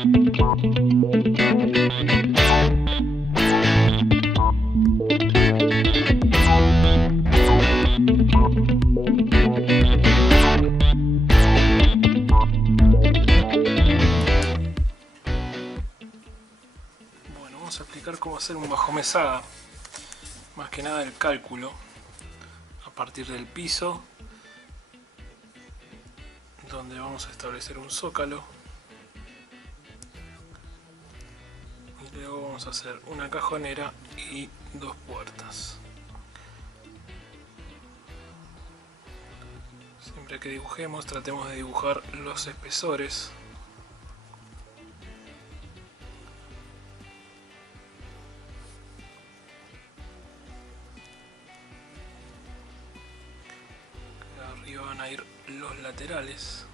Vamos a explicar cómo hacer un bajo mesada, más que nada el cálculo a partir del piso, donde vamos a establecer un zócalo y luego vamos a hacer una cajonera y dos puertas. Siempre que dibujemos tratemos de dibujar los espesores. Arriba van a ir los laterales.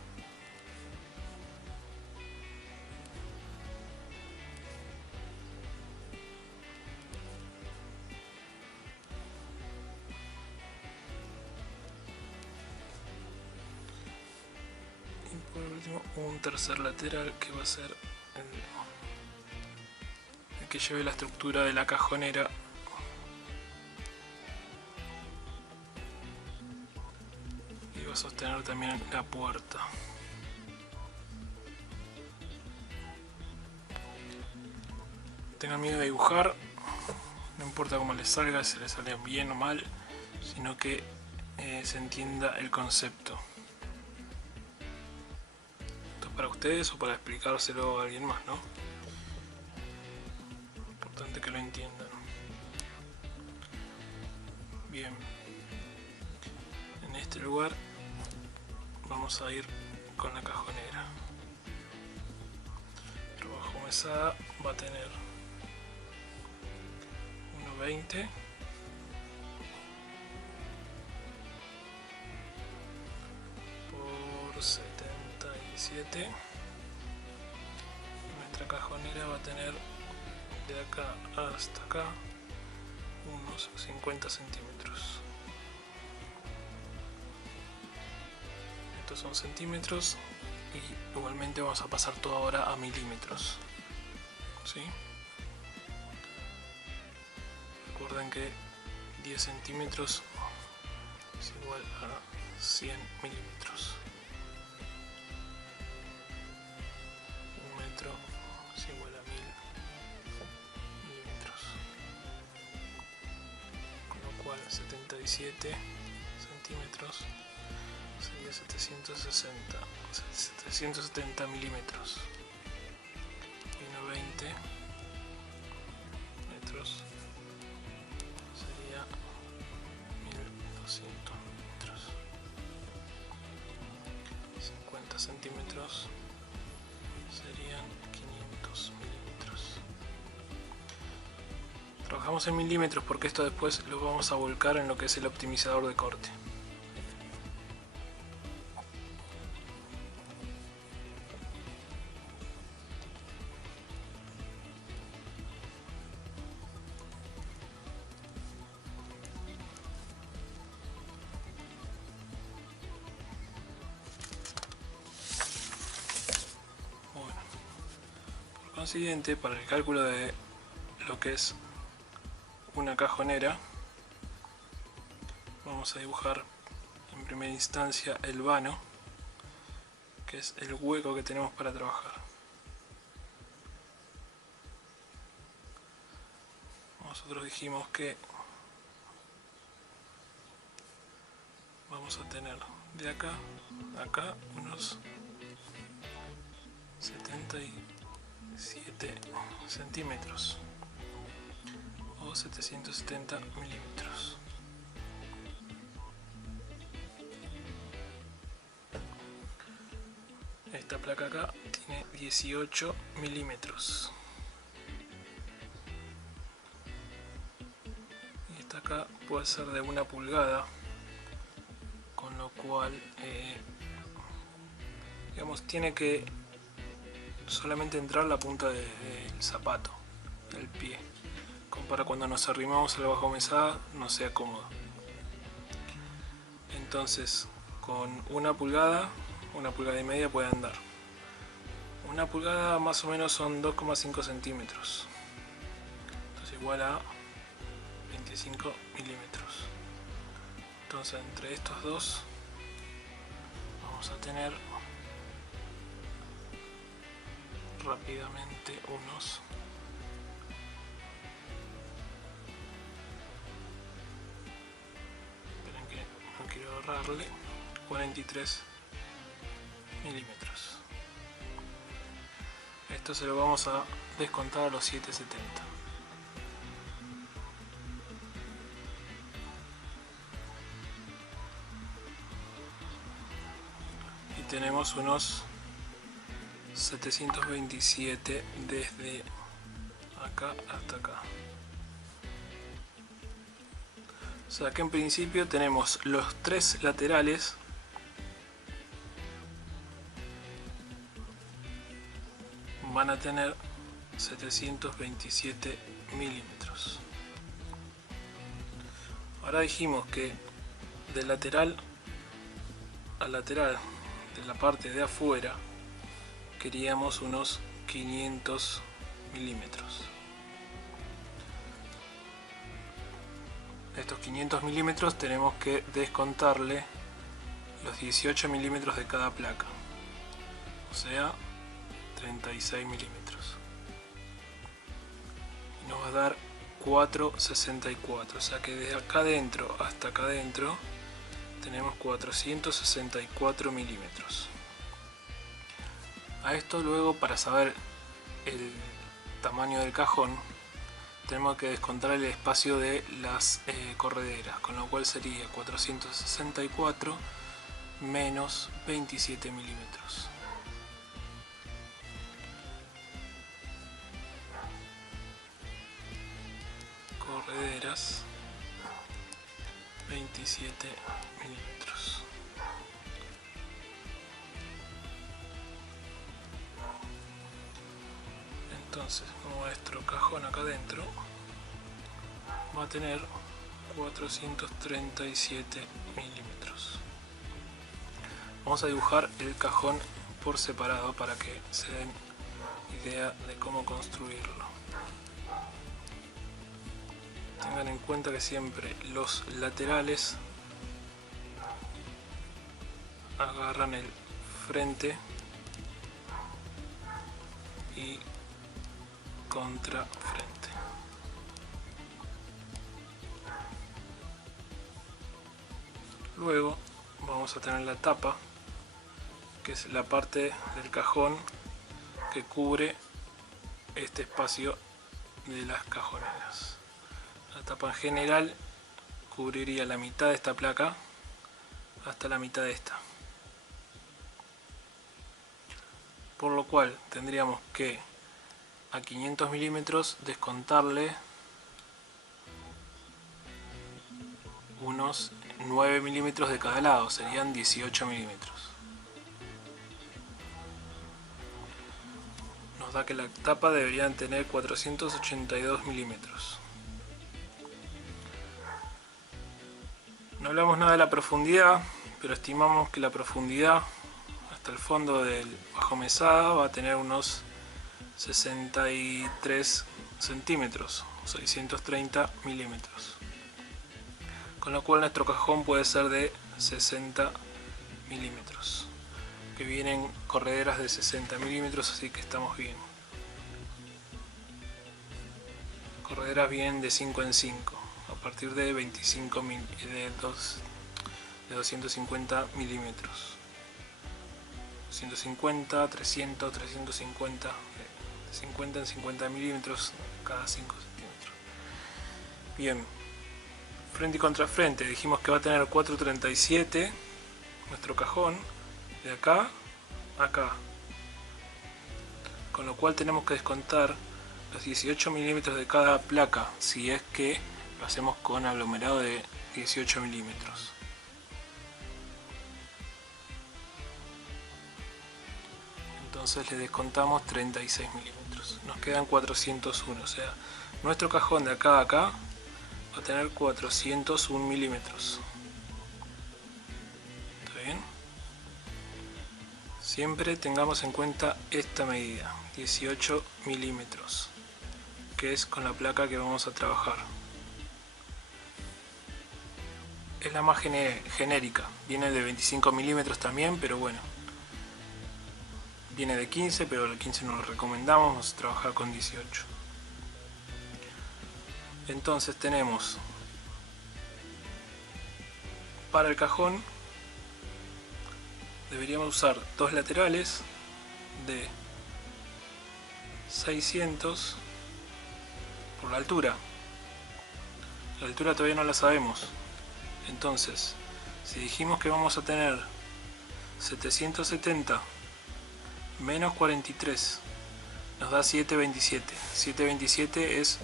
Y por último un tercer lateral que va a ser el que lleve la estructura de la cajonera. Sostener también la puerta. Tengan miedo de dibujar, no importa cómo les salga, si les sale bien o mal, sino que se entienda el concepto. Esto es para ustedes o para explicárselo a alguien más, ¿no? Importante que lo entiendan. Bien, en este lugar vamos a ir con la cajonera. El bajo mesada va a tener 1,20 por 77. Nuestra cajonera va a tener de acá hasta acá unos 50 centímetros. Estos son centímetros y igualmente vamos a pasar todo ahora a milímetros, ¿sí? Recuerden que 10 centímetros es igual a 100 milímetros. 1 metro es igual a 1000 milímetros. Con lo cual 77 centímetros sería 770 milímetros y 1,20 metros sería 1200 metros. 50 centímetros serían 500 milímetros. Trabajamos en milímetros porque esto después lo vamos a volcar en lo que es el optimizador de corte. Consiguiente, para el cálculo de lo que es una cajonera, vamos a dibujar en primera instancia el vano, que es el hueco que tenemos para trabajar. Nosotros dijimos que vamos a tener de acá a acá unos 77 centímetros o 770 milímetros. Esta placa acá tiene 18 milímetros y esta acá puede ser de 1 pulgada, con lo cual digamos tiene que solamente entrar la punta del zapato, del pie, como para cuando nos arrimamos al bajo mesada no sea cómodo. Entonces con 1 pulgada, 1 pulgada y media puede andar. Una pulgada más o menos son 2,5 centímetros. Entonces igual a 25 milímetros. Entonces entre estos dos vamos a tener rápidamente unos 43 milímetros. Esto se lo vamos a descontar a los 770. Y tenemos unos 727 desde acá hasta acá. O sea que en principio tenemos los tres laterales van a tener 727 milímetros. Ahora dijimos que del lateral al lateral de la parte de afuera queríamos unos 500 milímetros. De estos 500 milímetros tenemos que descontarle los 18 milímetros de cada placa, o sea 36 milímetros, y nos va a dar 464, o sea que desde acá adentro hasta acá adentro tenemos 464 milímetros. A esto luego, para saber el tamaño del cajón, tenemos que descontar el espacio de las correderas, con lo cual sería 464 menos 27 milímetros. Correderas 27 milímetros. Entonces nuestro cajón acá adentro va a tener 437 milímetros. Vamos a dibujar el cajón por separado para que se den idea de cómo construirlo. Tengan en cuenta que siempre los laterales agarran el frente y contra frente. Luego vamos a tener la tapa, que es la parte del cajón que cubre este espacio de las cajoneras. La tapa en general cubriría la mitad de esta placa hasta la mitad de esta, por lo cual tendríamos que a 500 milímetros descontarle unos 9 milímetros de cada lado, serían 18 milímetros. Nos da que la tapa deberían tener 482 milímetros. No hablamos nada de la profundidad, pero estimamos que la profundidad hasta el fondo del bajo mesada va a tener unos 63 centímetros, 630 milímetros. Con lo cual nuestro cajón puede ser de 60 milímetros, que vienen correderas de 60 milímetros, así que estamos bien. Correderas vienen de 5 en 5, a partir de 250 milímetros. 150, 300, 350, 50 en 50 milímetros cada 5 centímetros. Bien, frente y contra frente dijimos que va a tener 437 nuestro cajón, de acá a acá, con lo cual tenemos que descontar los 18 milímetros de cada placa si es que lo hacemos con aglomerado de 18 milímetros. Entonces le descontamos 36 milímetros, nos quedan 401, o sea, nuestro cajón de acá a acá va a tener 401 milímetros. ¿Está bien? Siempre tengamos en cuenta esta medida, 18 milímetros, que es con la placa que vamos a trabajar. Es la más genérica, viene de 25 milímetros también, pero bueno, viene de 15, pero el 15 no lo recomendamos, vamos a trabajar con 18. Entonces tenemos para el cajón, deberíamos usar dos laterales de 600 por la altura. La altura todavía no la sabemos. Entonces, si dijimos que vamos a tener 770 menos 43, nos da 727. 727 es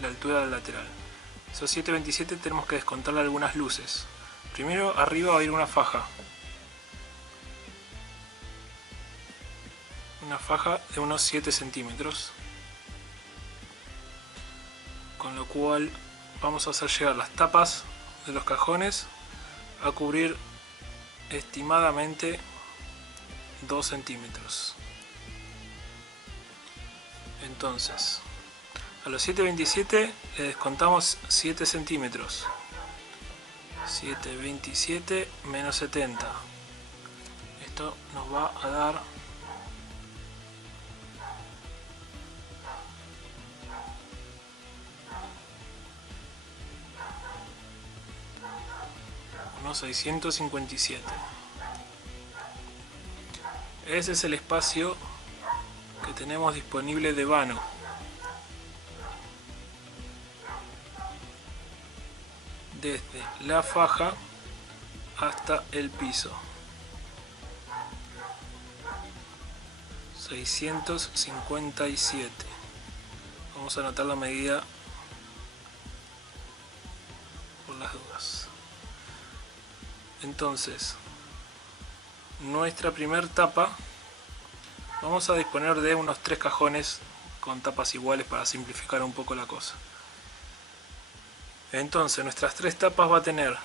la altura del lateral. Esos 727 tenemos que descontarle algunas luces. Primero, arriba va a ir una faja. Una faja de unos 7 centímetros. Con lo cual vamos a hacer llegar las tapas de los cajones a cubrir estimadamente 2 centímetros. Entonces, a los 727 le descontamos 7 centímetros. 727 menos 70. Esto nos va a dar unos 657. Ese es el espacio que tenemos disponible de vano. Desde la faja hasta el piso. 657. Vamos a anotar la medida por las dudas. Entonces, nuestra primer tapa, vamos a disponer de unos 3 cajones con tapas iguales para simplificar un poco la cosa. Entonces, nuestras 3 tapas va a tener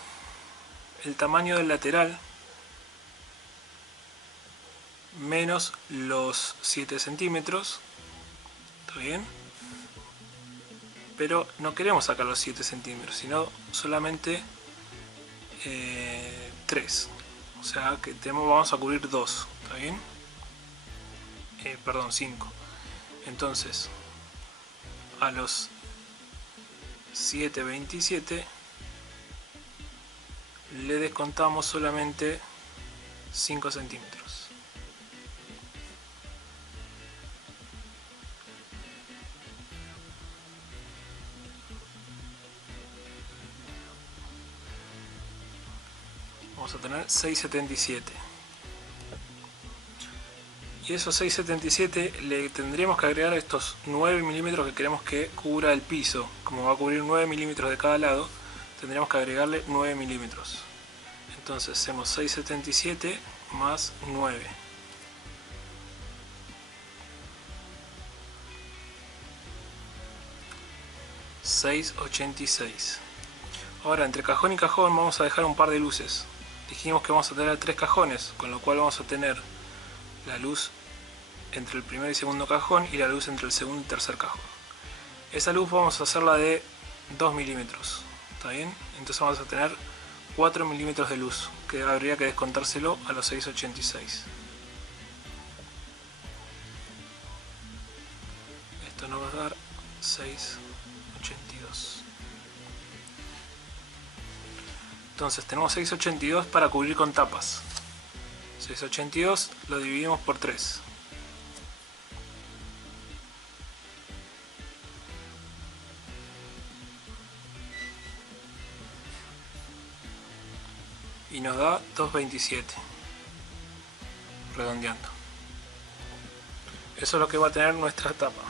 el tamaño del lateral menos los 7 centímetros. ¿Está bien? Pero no queremos sacar los 7 centímetros, sino solamente 3. O sea que vamos a cubrir 2. ¿Está bien? Perdón, 5. Entonces, a los 727 le descontamos solamente 5 centímetros. Vamos a tener 677. Y esos 677 le tendríamos que agregar estos 9 milímetros que queremos que cubra el piso. Como va a cubrir 9 milímetros de cada lado, tendríamos que agregarle 9 milímetros. Entonces hacemos 677 más 9. $6.86. Ahora, entre cajón y cajón vamos a dejar un par de luces. Dijimos que vamos a tener 3 cajones, con lo cual vamos a tener la luz entre el primer y segundo cajón y la luz entre el segundo y tercer cajón. Esa luz vamos a hacerla de 2 milímetros. ¿Está bien? Entonces vamos a tener 4 milímetros de luz, que habría que descontárselo a los 6.86. Esto nos va a dar 6.82. Entonces tenemos 6.82 para cubrir con tapas. 6.82 lo dividimos por 3. Y nos da 2.27, redondeando. Eso es lo que va a tener nuestra tapa.